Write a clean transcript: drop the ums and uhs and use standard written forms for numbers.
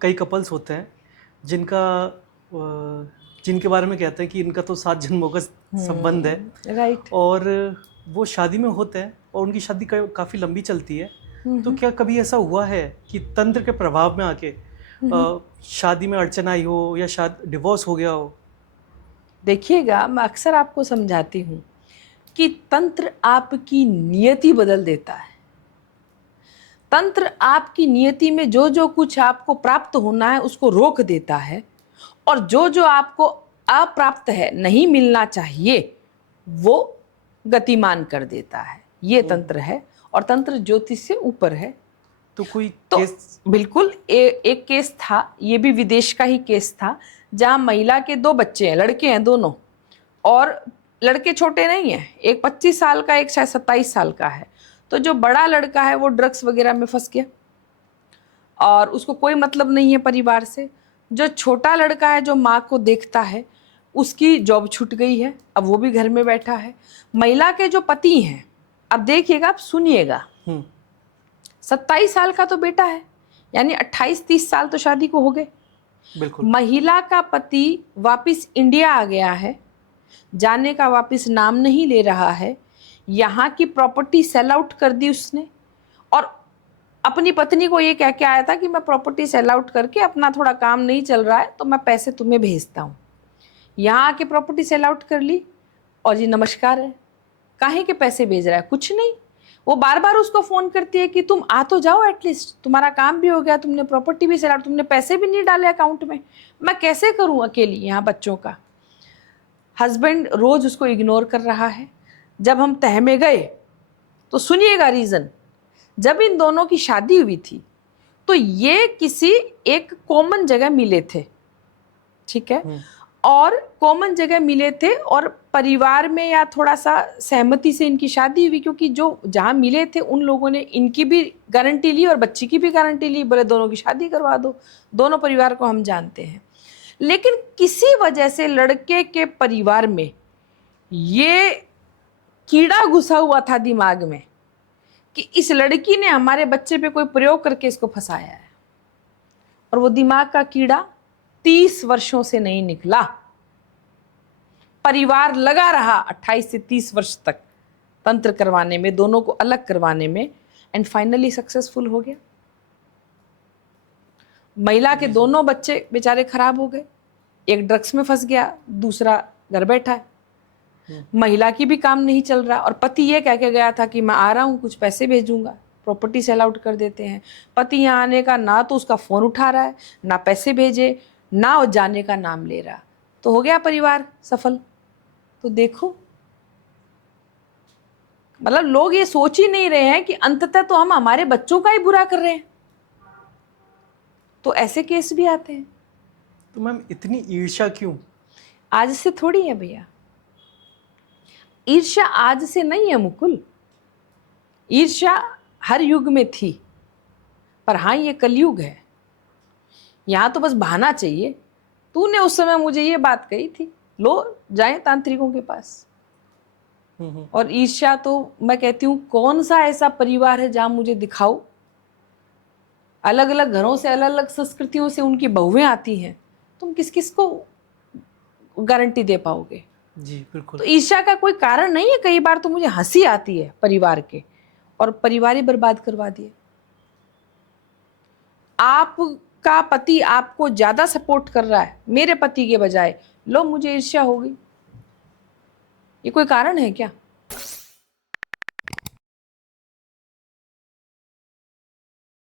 कई कपल्स होते हैं जिनका जिनके बारे में कहते हैं कि इनका तो 7 जन्मों का संबंध है। राइट। और वो शादी में होते हैं और उनकी शादी काफ़ी लंबी चलती है। तो क्या कभी ऐसा हुआ है कि तंत्र के प्रभाव में आके शादी में अड़चन आई हो या शायद डिवोर्स हो गया हो? देखिएगा, मैं अक्सर आपको समझाती हूँ कि तंत्र आपकी नियति बदल देता है। तंत्र आपकी नियति में जो जो कुछ आपको प्राप्त होना है उसको रोक देता है, और जो जो आपको अप्राप्त है, नहीं मिलना चाहिए, वो गतिमान कर देता है। ये तंत्र है, और तंत्र ज्योतिष से ऊपर है। तो कोई तो केस? बिल्कुल एक केस था, ये भी विदेश का ही केस था, जहां महिला के 2 बच्चे हैं, लड़के हैं दोनों, और लड़के छोटे नहीं हैं, एक 25 साल का, एक शायद 27 साल का है। तो जो बड़ा लड़का है वो ड्रग्स वगैरह में फंस गया और उसको कोई मतलब नहीं है परिवार से। जो छोटा लड़का है, जो माँ को देखता है, उसकी जॉब छूट गई है, अब वो भी घर में बैठा है। महिला के जो पति हैं, अब देखिएगा, आप सुनिएगा, 27 साल का तो बेटा है, यानी 28-30 साल तो शादी को हो गए। बिल्कुल। महिला का पति वापस इंडिया आ गया है, जाने का वापस नाम नहीं ले रहा है। यहाँ की प्रॉपर्टी सेल आउट कर दी उसने, और अपनी पत्नी को ये कह के आया था कि मैं प्रॉपर्टी सेल आउट करके, अपना थोड़ा काम नहीं चल रहा है तो मैं पैसे तुम्हें भेजता हूँ। यहाँ आके प्रॉपर्टी सेल आउट कर ली, और जी नमस्कार है। काहे के पैसे भेज रहा है? कुछ नहीं। वो बार बार उसको फ़ोन करती है कि तुम आ तो जाओ, एटलीस्ट तुम्हारा काम भी हो गया, तुमने प्रॉपर्टी भी सेल आउट, तुमने पैसे भी नहीं डाले अकाउंट में, मैं कैसे करूँ अकेली यहाँ बच्चों का। हस्बैंड रोज़ उसको इग्नोर कर रहा है। जब हम तह में गए तो सुनिएगा रीज़न, जब इन दोनों की शादी हुई थी तो ये किसी एक कॉमन जगह मिले थे, ठीक है, और कॉमन जगह मिले थे, और परिवार में या थोड़ा सा सहमति से इनकी शादी हुई, क्योंकि जो जहाँ मिले थे उन लोगों ने इनकी भी गारंटी ली और बच्ची की भी गारंटी ली, बोले दोनों की शादी करवा दो। दोनों परिवार को हम जानते हैं। लेकिन किसी वजह से लड़के के परिवार में ये कीड़ा घुसा हुआ था दिमाग में कि इस लड़की ने हमारे बच्चे पे कोई प्रयोग करके इसको फंसाया है, और वो दिमाग का कीड़ा 30 वर्षों से नहीं निकला। परिवार लगा रहा 28 से 30 वर्ष तक तंत्र करवाने में, दोनों को अलग करवाने में, एंड फाइनली सक्सेसफुल हो गया। महिला के दोनों बच्चे बेचारे खराब हो गए, एक ड्रग्स में फंस गया, दूसरा घर बैठा है। महिला की भी काम नहीं चल रहा, और पति ये कह के गया था कि मैं आ रहा हूँ, कुछ पैसे भेजूंगा, प्रॉपर्टी सेल आउट कर देते हैं। पति यहाँ आने का ना तो उसका फ़ोन उठा रहा है, ना पैसे भेजे, ना वो जाने का नाम ले रहा, तो हो गया परिवार सफल। तो देखो, मतलब लोग ये सोच ही नहीं रहे हैं कि अंततः तो हम हमारे बच्चों का ही बुरा कर रहे हैं। तो ऐसे केस भी आते हैं। तो मैम इतनी ईर्ष्या क्यों? आज से थोड़ी है भैया, ईर्ष्या आज से नहीं है मुकुल। ईर्ष्या हर युग में थी, पर हाँ ये कलयुग है। यहाँ तो बस बहाना चाहिए। तूने उस समय मुझे ये बात कही थी, लो जाएं तांत्रिकों के पास। और ईर्ष्या तो मैं कहती हूँ, कौन सा ऐसा परिवार है जहाँ मुझे दिखाओ, अलग अलग घरों से, अलग अलग संस्कृतियों से उनकी बहुएं आती हैं, तुम किस किस को गारंटी दे पाओगे? जी बिल्कुल। तो ईर्ष्या का कोई कारण नहीं है। कई बार तो मुझे हंसी आती है परिवार के, और परिवार ही बर्बाद करवा दिए। आपका पति आपको ज्यादा सपोर्ट कर रहा है मेरे पति के बजाय, लो मुझे ईर्ष्या हो गई, ये कोई कारण है क्या?